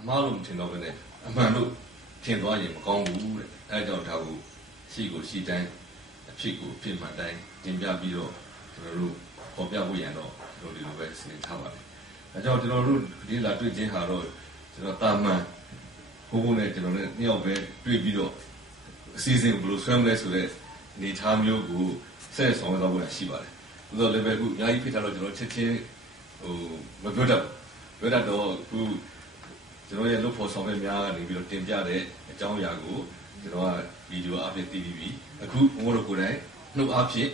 အမှားလို့မထင်တော့ဘဲနဲ့အမှန်လို့ထင်သွားရင်မကောင်းဘူးတဲ့အဲဒါကြောင့်ဒါကိုရှိကိုရှိတိုင်းအဖြစ်ကိုအဖြစ်မှန်တိုင်းတင်ပြပြီးတော့ကျွန်တော်တို့ပေါ်ပြဖို့ရန်တော့ကျွန်တော်ဒီလိုပဲစီစဉ်ထားပါတယ်အဲကြောင့်ကျွန်တော်တို့ဒီလာတွေ့ခြင်းဟာတော့ကျွန်တော်တာမန်ဘိုးဘိုးနဲ့ကျွန်တော်နဲ့နှစ်ယောက်ပဲတွေ့ပြီးတော့အစီအစဉ်ဘယ်လိုဆွဲမလဲဆိုတဲ့အနေထားမျိုးကိုဆက်ဆောင်သွားဖို့ရှိပါတယ်။ဒါဆိုလည်းပဲခုအများကြီးဖိထားတော့ကျွန်တော်ချက်ချင်းဟိုမပြောတတ်ဘူး။ပြောတတ်တော့ခု ကျွန်တော်ရဲ့လုပ်ဖို့ဆောင်ရွက်များကနေပြီးတော့တင်ပြတဲ့အကြောင်းအရာကိုကျွန်တော်ကဗီဒီယိုအပြင်တည်ပြီးပြီ။အခုဘုံတို့ကိုယ်တိုင်နှုတ်အဖြစ်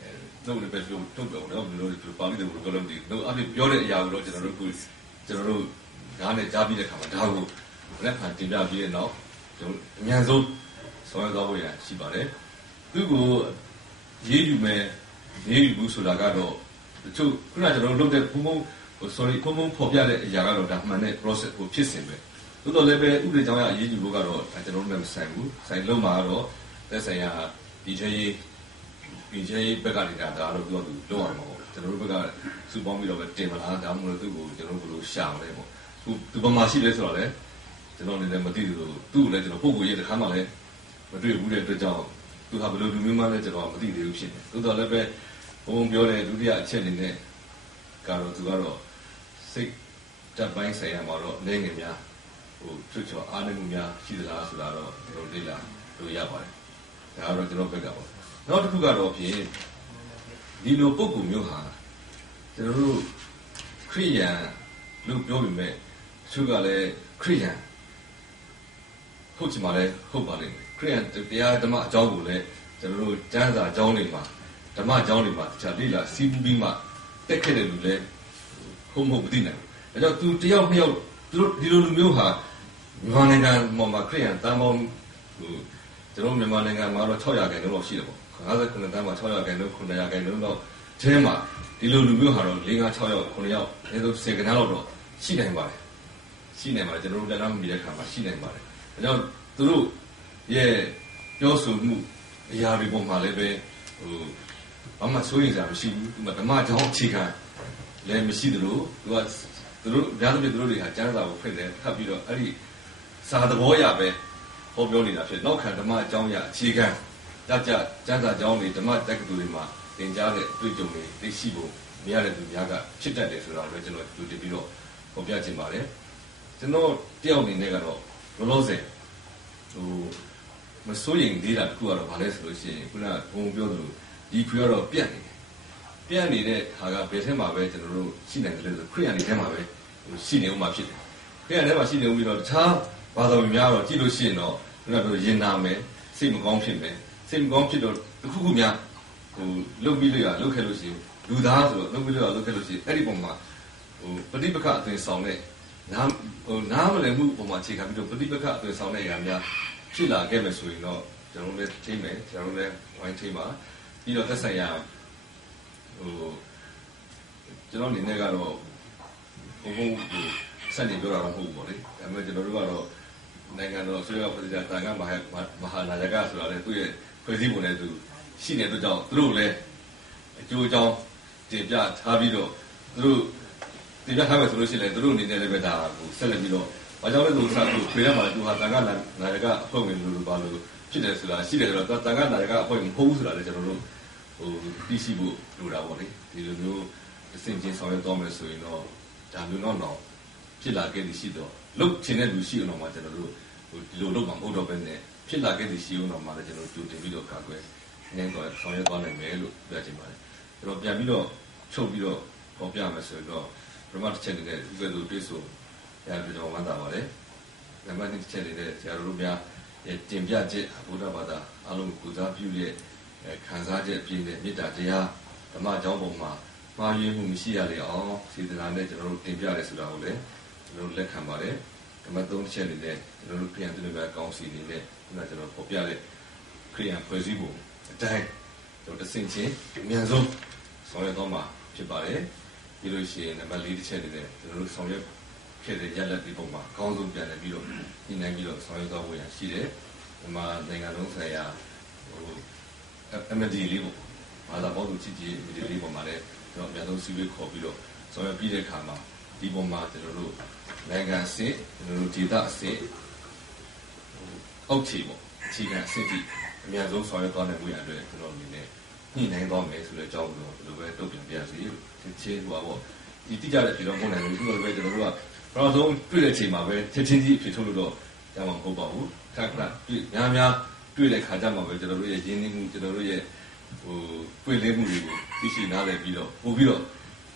အဲနှုတ်လည်းပဲပြောထုတ်တော့တော့ဘယ်လိုလဲပါဠိတော်ကိုလည်းမသိဘူး။နှုတ်အဖြစ်ပြောတဲ့အရာကိုတော့ကျွန်တော်တို့ခုကျွန်တော်တို့နားနဲ့ကြားပြီးတဲ့ခါမှာဒါကိုလက်ခံတင်ပြပြီးတဲ့နောက်ကျွန်တော်အများဆုံးဆောင်ရွက်သွားဖို့ရရှိပါတယ်။သူကိုရေးယူမယ်ရေးယူဘူးဆိုတာကတော့တချို့ခုနကကျွန်တော်လုပ်တဲ့ဘုံဘုံ ဟို sorry ဘုံဘုံဖော်ပြတဲ့အရာကတော့ ဒါမှန်တဲ့ process ကိုဖြစ်စဉ်ပဲ။သို့တော်လည်းပဲ ဥပဒေကြောင်းအရေးယူဖို့ကတော့ ကျွန်တော်တို့လည်းမဆိုင်ဘူး။ဆိုင်လုံးမှာတော့ သက်ဆိုင်ရာဒီချေရေးဒီချေရေးဘက်ကနေ ဒါတော့ပြောသူ လုံးအောင်ပေါ့။ကျွန်တော်တို့ဘက်ကစူပေါင်းပြီးတော့ပဲတင်မလား ဒါမှမဟုတ် သူ့ကိုကျွန်တော်တို့ဘယ်လိုရှာမလဲပေါ့။သူသူဘာမှရှိလဲဆိုတော့လေကျွန်တော်လည်းမသိဘူးသူ့ကိုလည်းကျွန်တော်ပုံကိုရေးတစ်ခါမှလည်း မတွေ့ဘူးတဲ့အတွက်ကြောင့် သူဟာ ဘယ်လိုလူမျိုးမှလည်းကျွန်တော်မသိသေးဘူး ဖြစ်တယ်။သို့တော်လည်းပဲ ဘုံပြောတဲ့ ဒုတိယအချက်အနေနဲ့ကတော့ သူကတော့ စိတ်တပ်ပိုင်းဆိုင်ရာမှာတော့အနေငယ်များဟိုချွတ်ချောအားနည်းမှုများရှိသလားဆိုတာတော့ကျွန်တော်လေ့လာလို့ရပါတယ်။ဒါကတော့ကျွန်တော်ဘက်ကပေါ့။နောက်တစ်ခုကတော့ဖြင့်ဒီလိုပုံကူမျိုးဟာကျွန်တော်တို့ခရိယန်လို့ပြောပြီးမဲ့သူကလည်းခရိယန်ဟုတ်ချင်ပါလေဟုတ်ပါလိမ့်မယ်ခရိယန်တရားဓမ္မအကြောင်းကိုလည်းကျွန်တော်တို့ကျမ်းစာအကြောင်းတွေမှာဓမ္မအကြောင်းတွေမှာတခြားလေ့လာစီးပူးပြီးမှတက်ခဲ့တဲ့လူလည်း ဟုတ်မဟုတ်မသိနိုင်ဘူးအဲကြောင့်သူတယောက်နှစ်ယောက်သူတို့ဒီလိုလူမျိုးဟာမြန်မာနိုင်ငံမှာခရိယန်တန်ပေါင်းဟိုကျွန်တော်မြန်မာနိုင်ငံမှာတော့600ခန့်လောက်ရှိတယ်ပေါ့59တန်းမှာ600ခန့်လောက်900ခန့်လောက်တော့အဲမှာဒီလိုလူမျိုးဟာတော့4 5 6ယောက်9ယောက်အဲဆို10ခန်းလောက်တော့ရှိနိုင်ပါတယ်ရှိနိုင်ပါတယ်ကျွန်တော်တို့လည်းမမီတဲ့ခါမှာရှိနိုင်ပါတယ်အဲကြောင့်သူတို့ရဲ့ပြောဆိုမှုအရာတွေပေါ်မှာလည်းပဲဟိုဘာမှစိုးရိမ်စရာမရှိဘူးဒီမှာဓမ္မကြောင့်အခြေခံ လည်းမရှိသလိုသူကသူတို့များသဖြင့်သူတို့တွေဟာကျမ်းစာကိုဖွင့်တယ်ဖတ်ပြီးတော့အဲ့ဒီစာသဘောရပဲဟောပြောနေတာဖြစ်နောက်ခံဓမ္မအကြောင်းအရာအခြေခံကြကြကျမ်းစာအကြောင်းတွေဓမ္မတက္ကသိုလ်တွေမှာသင်ကြားတဲ့အတွေ့အကြုံတွေသိရှိဖို့မရတဲ့သူများကဖြစ်တတ်တယ်ဆိုတာလည်းကျွန်တော်ดูတင်ပြီးတော့ဟောပြချင်ပါတယ်ကျွန်တော်တယောက်အနေနဲ့ကတော့လောလောဆယ်ဟိုမစိုးရင်သေးတာတခုကတော့ဘာလဲဆိုလို့ရှိရင်ခုနကဘုံပြောသလိုဒီခွေကတော့ပြတ်နေတယ် ပြတ်နေတဲ့ခါကဘယ်ထဲမှာပဲကျွန်တော်တို့ရှိနိုင်တယ်လဲဆိုခရိယန်တွေထဲမှာပဲရှိနေဦးမှာဖြစ်တယ်ခရိယန်ထဲမှာရှိနေဦးပြီးတော့တခြားဘာသာဝင်များတော့ကြည့်လို့ရှိရင်တော့ခုနကပြောရင်နာမယ်စိတ်မကောင်းဖြစ်မယ်စိတ်မကောင်းဖြစ်တော့တခုခုများဟိုလုတ်ပြီးလို့ရလုတ်ခဲ့လို့ရှိရင်လူသားဆိုတော့လုတ်ပြီးလို့ရလုတ်ခဲ့လို့ရှိရင်အဲ့ဒီပုံမှာဟိုပฏิပက္ခအသွင်ဆောင်တဲ့နားဟိုနားမလည်မှုပုံမှာခြေခံပြီးတော့ပฏิပက္ခအသွင်ဆောင်တဲ့အရာများဖြစ်လာခဲ့မယ်ဆိုရင်တော့ကျွန်တော်တို့လည်းထိမ့်မယ်ကျွန်တော်တို့လည်းဝိုင်းထိမ့်ပါပြီးတော့သက်ဆိုင်ရာ ဟိုကျွန်တော်အနေနဲ့ကတော့ဘုံဘုံဟိုစက်နေပြောတာတော့မဟုတ်ဘူးပေါ့လေဒါပေမဲ့ကျွန်တော်တို့ကတော့နိုင်ငံတော်ဆွေးနွေးပြည်တာကမဟာမဟာနာယကဆိုတာလေသူ့ရဲ့ဖွဲ့စည်းပုံနဲ့သူရှိနေတဲ့အတွက်ကြောင့်သူတို့လည်းအကျိုးအကြောင်းတင်ပြထားပြီးတော့သူတို့တင်ပြထားမယ်ဆိုလို့ရှိရင်လည်းသူတို့အနေနဲ့လည်းပဲဒါကိုဆက်လက်ပြီးတော့ဘာကြောင့်လဲဆိုတော့သူခွေရမှာသူဟာတန်ခါနာယကအဖွဲ့ဝင်လို့ပါလို့ဖြစ်တယ်ဆိုတာရှိတယ်ဆိုတော့တန်ခါနာယကအဖွဲ့ဝင်မဟုတ်ဘူးဆိုတာလည်းကျွန်တော်တို့ ဟိုသိရှိဖို့လိုတာပေါ့လေဒီလိုမျိုးအစဉ်ချင်းဆောင်ရွက်တော့မယ်ဆိုရင်တော့ဒါမျိုးတော့တော့ဖြစ်လာခဲ့သည်ရှိတော့လုတ်ချင်တဲ့လူရှိအောင်တော့ကျွန်တော်တို့ဟိုဒီလိုလုတ်မှာမဟုတ်တော့ဘဲနဲ့ဖြစ်လာခဲ့သည်ရှိအောင်တော့မှလည်းကျွန်တော်တို့ကြိုတင်ပြီးတော့ကာကွယ်ငင်းတော့ဆောင်ရွက်သွားနိုင်မယ်လို့ပြောချင်ပါတယ်ကျွန်တော်ပြန်ပြီးတော့ချုပ်ပြီးတော့ပေါ်ပြမယ်ဆိုတော့ပထမတစ်ချက်အနေနဲ့ဥပဒေလိုတွေ့ဆိုရပြီးတော့ဝမ်းသာပါတယ်နံပါတ်2တစ်ချက်အနေနဲ့ဆရာတို့များတင်ပြချက်ဘုရားဘာသာအလုံးကိုစားပြုရဲ့ ခံစားချက်ပြည့်တဲ့မေတ္တာတရားဓမ္မအကြောင်းပုံမှာမှားယွင်းမှုမရှိရလေအောင်စေတနာနဲ့ကျွန်တော်တို့တင်ပြရဲဆိုတာကိုလည်းကျွန်တော်တို့လက်ခံပါတယ်ဓမ္မသုံးချက်အနေနဲ့ကျွန်တော်တို့ခရိယန်သူတွေများကောင်းစီအနေနဲ့ခုနကျွန်တော်ပေါ်ပြတဲ့ခရိယန်ဖွဲ့စည်းပုံအတိုင်းကျွန်တော်တဆင့်ချင်းအများဆုံးဆောင်ရွက်တော့မှာဖြစ်ပါတယ်ပြီးလို့ရှိရင်နံပါတ်၄တစ်ချက်အနေနဲ့ကျွန်တော်တို့ဆောင်ရွက်ခဲ့တဲ့ရလက်ဒီပုံမှာအကောင်းဆုံးပြန်လည်ပြီးတော့ညှိနှိုင်းပြီးတော့ဆောင်ရွက်တော့ဝင်ရရှိတယ်ဒီမှာနိုင်ငံလုံးဆိုင်ရာဟို MD လေးပေါ့ဘာသာပေါင်းသူချစ်ကြည် MD လေးပေါ်မှာလည်းကျွန်တော်အများဆုံးစီးပွေးခေါ်ပြီးတော့ဆောင်ရွက်ပြီးတဲ့အခါမှာဒီပုံမှာကျွန်တော်တို့ဟနိုင်ငံအဆင့်ကျွန်တော်တို့ဒေသအဆင့်အောက်ခြေပေါ့အခြေခံအဆင့်ထိအများဆုံးဆောင်ရွက်သွားနိုင်မှုရအတွက်ကျွန်တော်အနေနဲ့ညှိနှိုင်းသွားမယ်ဆိုတဲ့အကြောင်းကိုဘယ်လိုပဲတုံ့ပြန်ပြရစီလို့ချင်းဟိုပါပေါ့ဒီတိကျတဲ့ပြည်တော်ပုံနိုင်လို့ဒီလိုပဲကျွန်တော်တို့ကပထမဆုံးတွေ့တဲ့အချိန်မှာပဲချက်ချင်းကြီးဖြစ်ထုတ်လို့တော့ရမှာမဟုတ်ပါဘူးခက်ခက်တွေ့များများ တွေ့တဲ့ခါကျမှပဲကျွန်တော်တို့ရဲ့ရင်းနှီးမှုကျွန်တော်တို့ရဲ့ဟိုပွင့်လင်းမှုတွေကိုသိရှိနားလည်ပြီးတော့ပို့ပြီးတော့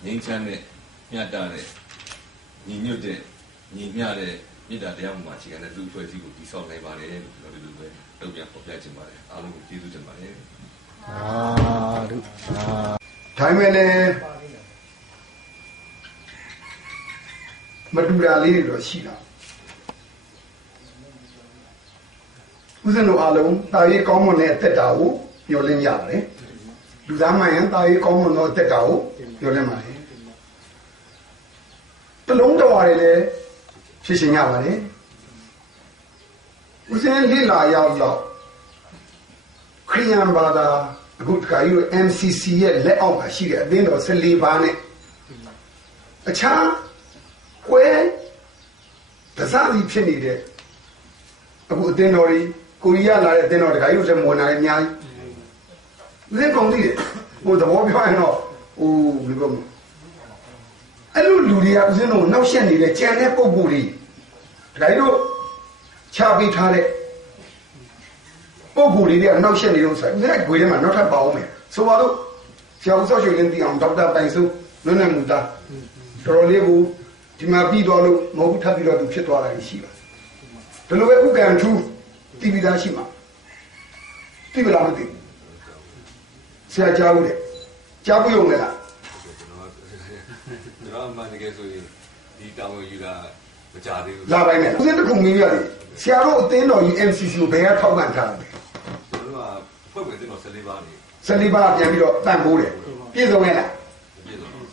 ငြိမ်းချမ်းတဲ့မျှတတဲ့ညီညွတ်တဲ့ညီမျှတဲ့မေတ္တာတရားမှုမှာအခြေခံတဲ့လူအဖွဲ့အစည်းကိုတည်ဆောက်နိုင်ပါတယ်လို့ကျွန်တော်တို့ပဲတုံ့ပြန်ပေါ်ပြချင်ပါတယ်အားလုံးကိုကျေးဇူးတင်ပါတယ်အာဒုအာဒါပေမဲ့လည်းမတူတာလေးတွေတော့ရှိတာ ဦးဇင်းတို့အားလုံးတာရေးကောင်းမွန်တဲ့အသက်တာကိုမျှော်လင့်ရပါတယ်လူသားမှန်ရင်တာရေးကောင်းမွန်သောအသက်တာကိုမျှော်လင့်ပါတယ်တလုံးတော်ရတယ်လည်းဖြစ်ရှင်ရပါတယ်ဦးဇင်းလေးလာရောက်ရောက်ခရိယန်ဘာသာအခုတခါကြီး MCC ရဲ့လက်အောက်မှာရှိတဲ့အသင်းတော်14ပါးနဲ့အခြားကွဲဒဇာတိဖြစ်နေတဲ့အခုအသင်းတော်ကြီး ကိုရီးယားလာတဲ့အသင်းတော်တခါကြီးတို့လည်းမဝင်လာတဲ့အများကြီးလင်းကုန်သေးတယ်ဟိုသဘောပြောရင်တော့ဟိုဘယ်လိုပြောမလဲအဲ့လိုလူတွေကဦးဇင်းတို့နောက်ဆက်နေတဲ့ကြံတဲ့ပုံကိုယ်တွေတခါကြီးတို့ချပေးထားတဲ့ပုံကူလေးတွေကနောက်ဆက်နေလို့ဆိုရင်လက်ခွေထဲမှာနောက်ထပ်ပါအောင်မယ်ဆိုပါတော့ဆရာဦးစောရွှေလင်းတီအောင်ဒေါက်တာပိုင်စုနွန်းနယ်မူသားတော်တော်လေးကိုဒီမှာပြီးသွားလို့မဟုတ်ဘူးထပ်ပြီးတော့သူဖြစ်သွားတာရှိပါဒီလိုပဲဥက္ကံထူး တီဗီသားရှိမှာသိပလားမသိဆရာကြားလို့တဲ့ကြားဘူးရုံနဲ့လားကျွန်တော်မှတကယ်ဆိုရင်ဒီတောင်းယူတာမကြသေးဘူးလာပိုင်းနဲ့ဦးစင်းတစ်ခုမင်းရတယ်ဆရာတို့အသင်းတော်ကြီး MCC ကိုဘယ်ကထောက်ခံထားလဲကျွန်တော်ကဖွဲ့ဝင်တဲ့တော့14ပါးနေစလီပါပြန်ပြီးတော့တန်ဖိုးတယ်ပြည့်စုံရဲ့လားပြည့်စုံပါဟမ်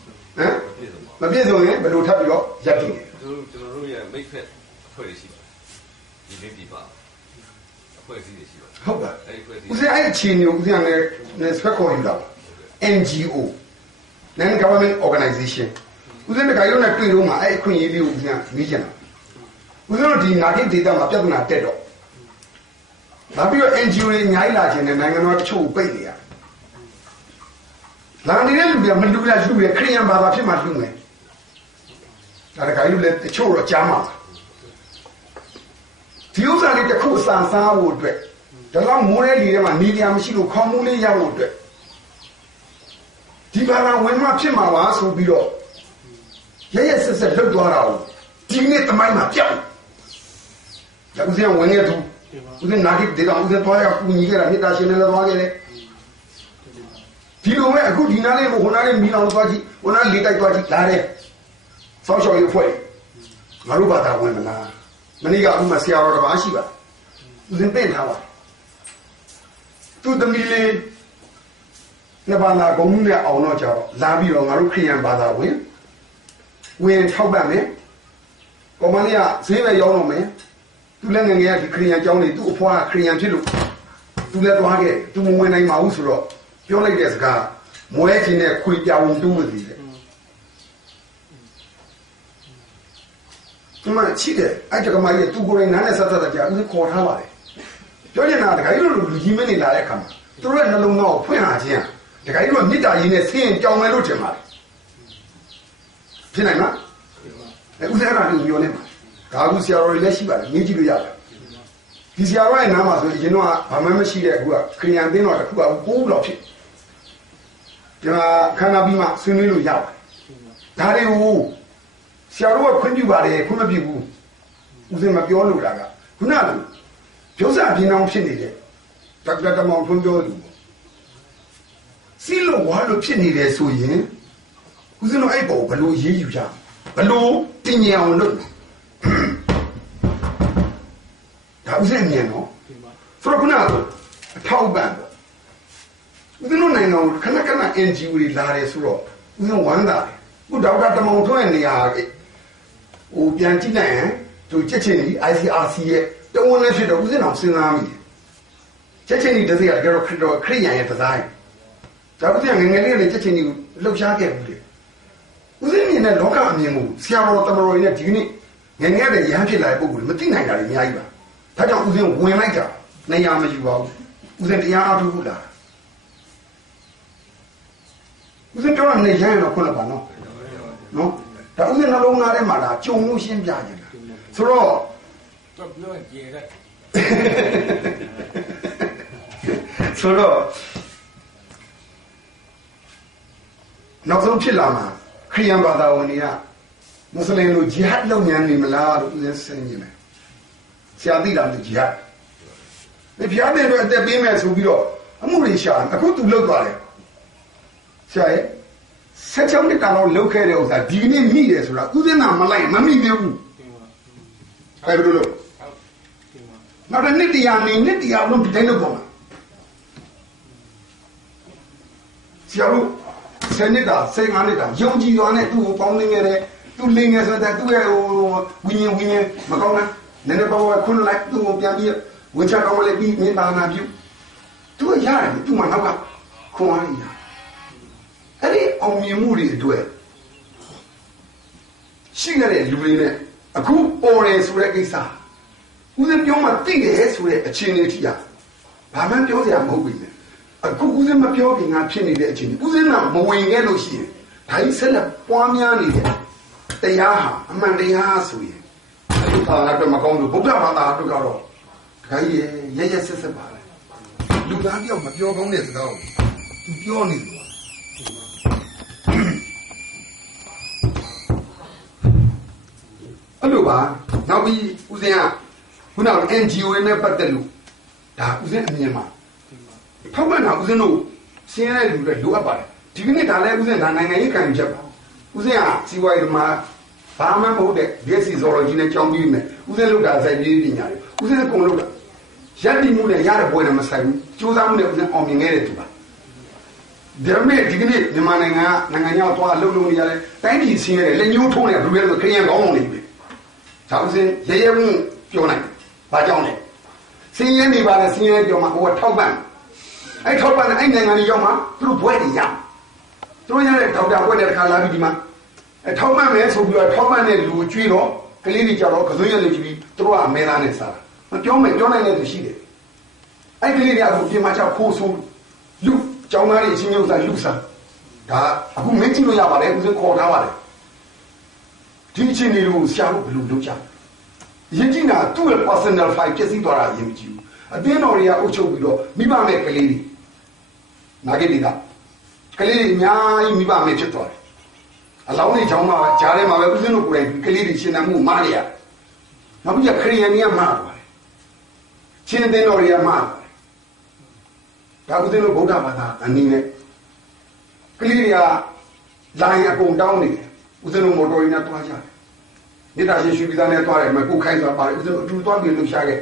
ပြည့်စုံပါမပြည့်စုံရင်ဘယ်လိုထပ်ပြီးတော့ရပ်တည်လဲကျွန်တော်ကျွန်တော်တို့ရဲ့မိတ်ဖက်အဖွဲ့တွေရှိပါတယ်ဒီနေ့ဒီပါအ ဖွဲ့အစည်းတွေရှိပါတယ်ဟုတ်ပါအဲ့ဒီအဖွဲ့အစည်းဦးစင်းအဲ့အချင်းမျိုးဦးစင်းကလည်းနဲ့ဆွဲခေါ်ယူတာ NGO Non Government Organization ဦးစင်းတခါရုံးနဲ့တွေ့လို့မှအဲ့အခွင့်အရေးလေးကိုဦးစင်းကမေးချင်တာဦးစင်းတို့ဒီနာဂိတ်ဒေတာမှာပြဿနာတက်တော့နောက်ပြီးတော့ NGO တွေအများကြီးလာခြင်းနဲ့နိုင်ငံတော်တချို့ကိုပိတ်နေရလာနေတဲ့လူတွေကမလူရလူတွေခရိယန်ဘာသာဖြစ်မှလူမယ်ဒါတခါရုံးလည်းတချို့တော့ကြားမှာပါ ဒီဥစ္စာလေးတစ်ခုအစမ်းစားဖို့အတွက်ဒါတော့မိုးရဲလီထဲမှာနေတရားမရှိလို့ခေါင်းမူးလေးရဖို့အတွက်ဒီဘာသာဝင်မှဖြစ်မှာပါဆိုပြီးတော့ရရဆက်ဆက်လှုပ်သွားတာကိုဒီနေ့တမိုင်းမှာပြောက်ဒါဦးဇင်းဝင်ခဲ့သူဦးဇင်းနာဂိဒေတာဦးဇင်းသွားရကူညီခဲ့တာမြေတာရှင်လည်းသွားခဲ့တယ်ဒီလိုပဲအခုဒီနားလေးကိုဟိုနားလေးမီလောင်သွားကြည့်ဟိုနားလေးတိုက်သွားကြည့်လာတယ်ဆောင်းရှော်ရေးဖွဲ့ငါတို့ဘာသာဝင်မလား မနေ့ကအခုမှဆရာတော်တစ်ပါးရှိပါဦးဇင်းပြင်ထားပါသူသမီးလေးနှစ်ပါးလာဂုံမှုနဲ့အောင်တော့ကြတော့လာပြီးတော့ငါတို့ခရိယန်ဘာသာဝင်ဝင်ထောက်ပံ့မယ်ကောမလေးကဈေးပဲရောင်းတော့မယ်သူလည်းငယ်ငယ်ကဒီခရိယန်ကျောင်းနေသူ့အဖွားကခရိယန်ဖြစ်လို့သူလည်းသွားခဲ့သူမဝင်နိုင်ပါဘူးဆိုတော့ပြောလိုက်တဲ့စကားမွဲခြင်းနဲ့ခွေပြောင်းတူးမသိတယ် ဒီမှာချိတယ်အဲ့တကမကြီးသူကိုယ်တိုင်နားနဲ့ဆက်ဆက်ကြာဦးခေါ်ထားပါတယ်ပြောနေတာတခါကြီးလိုလူကြီးမင်းနေလာတဲ့အခါမှာသူတို့ရဲ့နှလုံးသားကိုဖွင့်လာခြင်းတခါကြီးကမေတ္တာကြီးနဲ့ဆင်းရင်ကြောင်မယ်လို့ထင်ပါတယ်ဖြစ်နိုင်မလားအဲဦးစဲကလည်းပြောနေမှာဒါကူဆရာတော်တွေလည်းရှိပါတယ်မြင်ကြည့်လို့ရတယ်ဒီဆရာတော်ရဲ့နားမှာဆိုရင်တော့ဘာမှမရှိတဲ့အခုကခရိယန်သင်းတော်တစ်ခုကပိုးလို့ဖြစ်ဒီမှာခန္ဓာပြီးမှဆွေးနွေးလို့ရပါတယ်ဒါတွေကို ဆရာတော်ကခွင့်ပြုပါတယ်ခွင့်မပြုဘူးဦးစင်းမပြောလို့တာကခုနကပြောစာပြင်းအောင်ဖြစ်နေတဲ့ဒေါက်တာတမောင်ထွန်းပြောသူစီလို့ဝါလို့ဖြစ်နေတယ်ဆိုရင်ဦးစင်းတို့အဲ့ပေါ်ဘယ်လိုရေးယူကြဘယ်လိုတင်ញံအောင်လုပ်ဒါဦးစင်းအမြင်နော်ဆိုတော့ခုနကအထောက်ပံ့ပေါ့ဦးစင်းတို့နိုင်ငံကိုခဏခဏ NGO တွေလာတယ်ဆိုတော့ဦးစင်းဝမ်းသာတယ်ခုဒေါက်တာတမောင်ထွန်းရဲ့နေရာ ဟိုပြန်ကြည့်လိုက်ရင်သူချက်ချင်းဒီ ICRC ရဲ့တဝန်လည်းဖြစ်တော့ဦးစင်းအောင်စဉ်းစားမိတယ်ချက်ချင်းဒီတစ်စရတကယ်တော့ခရစ်တော်ခရိယန်ရဲ့ဒီဇိုင်းဒါဦးစင်းငယ်ငယ်လေးနဲ့ချက်ချင်းဒီလှုပ်ရှားခဲ့ဘူးလေဦးစင်းမြင်တဲ့လောကအမြင်ကိုဆရာတော်တမတော်ကြီးနဲ့ဒီကနေ့ငယ်ငယ်တဲ့ရဟန်းဖြစ်လာတဲ့ပုဂ္ဂိုလ်တွေမသိနိုင်တာတွေအများကြီးပါဒါကြောင့်ဦးဇင်းဝင်လိုက်ကြနေရာမယူပါဘူးဦးဇင်းတရားအားထုတ်ဖို့လာဦးဇင်းပြောရနေရရင်တော့ခုနကပါနော်နော် ဒါဦးဇင်းနှလုံးသားထဲမှာဒါကြုံလို့ရှင်းပြနေတာဆိုတော့တော့ပြောရင်ကျေတဲ့ဆိုတော့နောက်ဆုံးဖြစ်လာမှာခရိယန်ဘာသာဝင်တွေကမွတ်စလင်တို့ဂျီဟတ်လုပ်မြန်နေမလားလို့ဦးဇင်းစဉ်းနေတယ်ဆရာသိတာလေဂျီဟတ်ဒီဖျားတဲ့အတွက်အသက်ပေးမယ်ဆိုပြီးတော့အမှုတွေရှာအခုသူလောက်သွားတယ်ဆရာရဲ့ ဆက်ချောင်းနှစ်တာတော့လောက်ခဲ့တဲ့ဥစ္စာဒီနေ့မိတယ်ဆိုတာဦးဇင်းနာမလိုက်မမိသေးဘူးဘယ်လိုလုပ်နောက်တစ်နှစ်တရားနေနှစ်တရားလုံးဒီတိုင်းလုပ်ပါမှာဆရာတို့ဆယ်နှစ်တာဆယ်ငါးနှစ်တာယုံကြည်သွားနဲ့သူ့ကိုပေါင်းနေခဲ့တယ်သူလင်းငယ်ဆိုတဲ့သူ့ရဲ့ဟိုဝိညာဉ်ဝိညာဉ်မကောင်းလားနည်းနည်းပေါ့ခွန်းလိုက်သူ့ကိုပြန်ပြီးဝင်ချကောင်းလေးပြီးမင်းပါနာပြုသူကရတယ်သူ့မှာနောက်ကခွန်အားရ အဲ့ဒီအောင်မြင်မှုတွေအတွက်ရှိရတဲ့လူတွေနဲ့အခုပေါ်တယ်ဆိုတဲ့ကိစ္စဦးဇင်းပြောမှသိတယ်ဆိုတဲ့အခြေအနေထိရဘာမှပြောစရာမဟုတ်ဘူးလေအခုဦးဇင်းမပြောခင်ကဖြစ်နေတဲ့အခြေအနေဦးဇင်းကမဝင်ခဲ့လို့ရှိရင်ဒါကြီးဆက်လက်ပွားများနေတဲ့တရားဟာအမှန်တရားဆိုရင်အဲ့ဒီဘာသာတော့မကောင်းလို့ဗုဒ္ဓဘာသာအတွက်ကတော့ဒါကြီးရရဆက်ဆက်ပါလေလူသားပြောက်မပြောကောင်းတဲ့စကားကိုသူပြောနေတယ် အဲ့လိုပါနောက်ပြီးဦးဇင်းကခုနက NGO နဲ့ပတ်သက်လို့ဒါဦးဇင်းအမြင်မှာထောက်မှန်တာဦးဇင်းတို့ရှင်းရတဲ့လူတွေလိုအပ်ပါတယ်ဒီကနေ့ဒါလည်းဦးဇင်းဒါနိုင်ငံရေးကံချက်ပါဦးဇင်းကစီဝိုင်းမှာဘာမှမဟုတ်တဲ့ BSc Zoology နဲ့ကြောင်းပြီးမယ်ဦးဇင်းလုပ်တာစိုက်ပြီးပညာတွေဦးဇင်းကကုန်လုပ်တာရက်တိမှုနဲ့ရတဲ့ဘွယ်နဲ့မဆိုင်ဘူးစူးစမ်းမှုနဲ့ဦးဇင်းအောင်မြင်ခဲ့တဲ့သူပါဒါပေမဲ့ဒီကနေ့မြန်မာနိုင်ငံကနိုင်ငံရောက်သွားလှုပ်လှုပ်နေရတယ်တိုင်းပြည်ဆင်းရဲလက်ညှိုးထိုးနေဘယ်လိုလဲဆိုခရီးရန်ကောင်းအောင်နေပြီ ဒါဦးဇင်းရဲရဲမှုပြောနိုင်ဘာကြောင့်လဲဆင်းရဲနေပါလေဆင်းရဲပြောမှာဟိုကထောက်ပံ့အဲ့ထောက်ပံ့တဲ့အဲ့နိုင်ငံကြီးရောက်မှာသူတို့ဘွဲတွေရသူတို့ရတဲ့ထောက်ပြဘွဲတဲ့တစ်ခါလာပြီးဒီမှာအဲ့ထောက်ပံ့မယ်ဆိုပြီးတော့ထောက်ပံ့တဲ့လူကိုကျွေးတော့ကလေးတွေကြတော့ကစွန်းရလေးကြည့်ပြီးသူတို့ကအမဲသားနဲ့စားတာမပြောမယ်ပြောနိုင်တဲ့လူရှိတယ်အဲ့ကလေးတွေအခုပြင်မှာချခိုးဆိုးလူကျောင်းသားတွေအချင်းချင်းစားလူစားဒါအခုမင်းကြည့်လို့ရပါတယ်ဦးစင်ခေါ်ထားပါတယ် ဒီအချင်းတွေကိုရှာလို့ဘယ်လိုလုပ်ကြရင်းကြည့်တာသူ့ရဲ့ personal file ပြည့်စည်သွားတာရင်မကြည့်ဘူးအတင်းတော်တွေကအုပ်ချုပ်ပြီးတော့မိဘမဲ့ကလေးတွေနာဂိတိကကလေးတွေအများကြီးမိဘမဲ့ဖြစ်သွားတယ်အလောင်းတွေချောင်းမှာကြားထဲမှာပဲဦးဇင်းတို့ကိုယ်တိုင်ကလေးတွေရှင်းတယ်မှုမားရနောက်ပြီးခရီးယန်ကြီးကမားပါတယ်ရှင်းတဲ့တော်တွေကမားတယ်ဒါဦးဇင်းတို့ဗုဒ္ဓဘာသာအနေနဲ့ကလေးတွေကလိုင်းအကုန်တောင်းနေတယ် ဦးဇင်းတို့မော်တော်ရင်းနဲ့တွားကြတယ်နိဒာရှင်ရွှေပြည်သားနဲ့တွားတယ်မကိုခိုင်းသွားပါတယ်ဦးဇင်းတို့အတူတွားပြီးလှူရှားခဲ့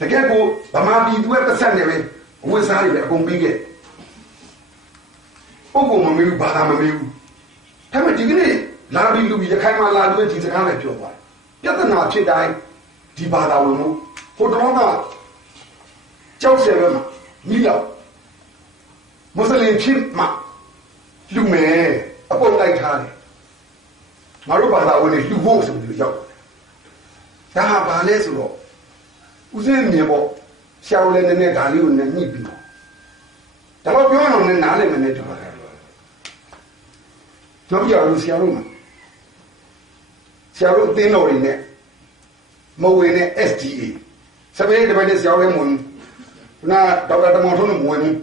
တကယ်ကိုဗမာပြည်သူရဲ့ပတ်သက်နေပဲအဝတ်စားတွေပဲအကုန်ပြီးခဲ့ပုဂ္ဂိုလ်မမေးဘူးဘာသာမမေးဘူးဒါပေမဲ့ဒီကနေ့လာပြီးလူပြီးရခိုင်မှာလာလို့ဒီစကားနဲ့ပြောသွားတယ်ပြဿနာဖြစ်တိုင်းဒီဘာသာဝင်မှုဟိုတော့ကကြောက်ရပဲမှာမိတော့မွတ်စလင်ဖြစ်မှာလူမယ် အပုတ်လိုက်ထားတယ်ငါတို့ဘာသာဝင်တွေလူဖို့ဆိုပြီးရောက်တယ်ဒါဟာဘာလဲဆိုတော့ဦးစင်းမြင်ပေါ့ဆရာလည်းနည်းနည်းဒါလေးကိုနည်းညှိပြီးတော့ဒါတော့ပြောအောင်လည်းနားလည်မယ်နဲ့တူပါတယ်ကြောက်ကြလို့ဆရာတို့မှာဆရာတို့အသင်းတော်တွေနဲ့မဝင်နဲ့ SDA စပယ်ဒီဘက်နဲ့ဆရာတို့လည်းမဝင်ဘူးနာဒေါက်တာတမောင်ထုံးလည်းမဝင်ဘူး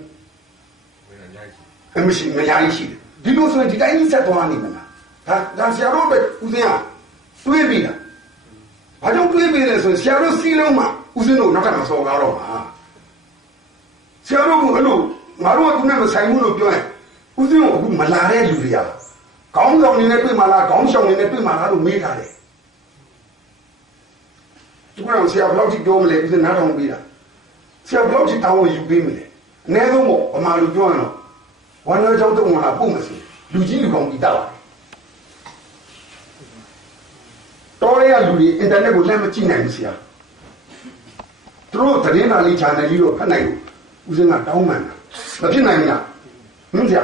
ဝင်ရကြရှိအမရှိမရရှိတယ် ဒီလိုဆိုရင်ဒီတိုင်းကြီးဆက်သွားနေမလားဒါဒါဆရာတို့ပဲဦးစင်းကတွေးပြီးတာဘာကြောင့်တွေးပြီးလဲဆိုရင်ဆရာတို့စီးလုံးမှာဦးစင်းတို့နောက်ထပ်မစော်ကားတော့မှာဆရာတို့ကအဲ့လိုငါတို့ကသူနဲ့မဆိုင်ဘူးလို့ပြောရင်ဦးစင်းကအခုမလာတဲ့လူတွေကခေါင်းဆောင်နေနဲ့တွေ့မှလားခေါင်းဆောင်နေနဲ့တွေ့မှလားလို့မေးထားတယ်ဒီကောင်ဆရာဘယ်လောက်ထိပြောမလဲဦးစင်းနားထောင်ပေးတာဆရာဘယ်လောက်ထိတောင်းဝယူပေးမလဲအနည်းဆုံးပေါ့ဗမာလူပြောရင်တော့ ဝမ်းရောကြောင့်တုံးလာပုံမစီလူကြီးလူကောင်ပြီးတာပါတော်ရရလူတွေအင်တာနက်ကိုလက်မကြည့်နိုင်ဘူးဆရာသူတို့သတင်းစာလေး channel လေးတော့ဖတ်နိုင်ဘူးဦးစင်းကတောင်းပန်တာမဖြစ်နိုင်ဘူးလားဟင်းဆရာ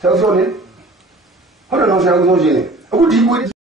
ဆောဆိုနေဟုတ်တယ်နော်ဆရာဦးဆုံးရှင်အခုဒီကို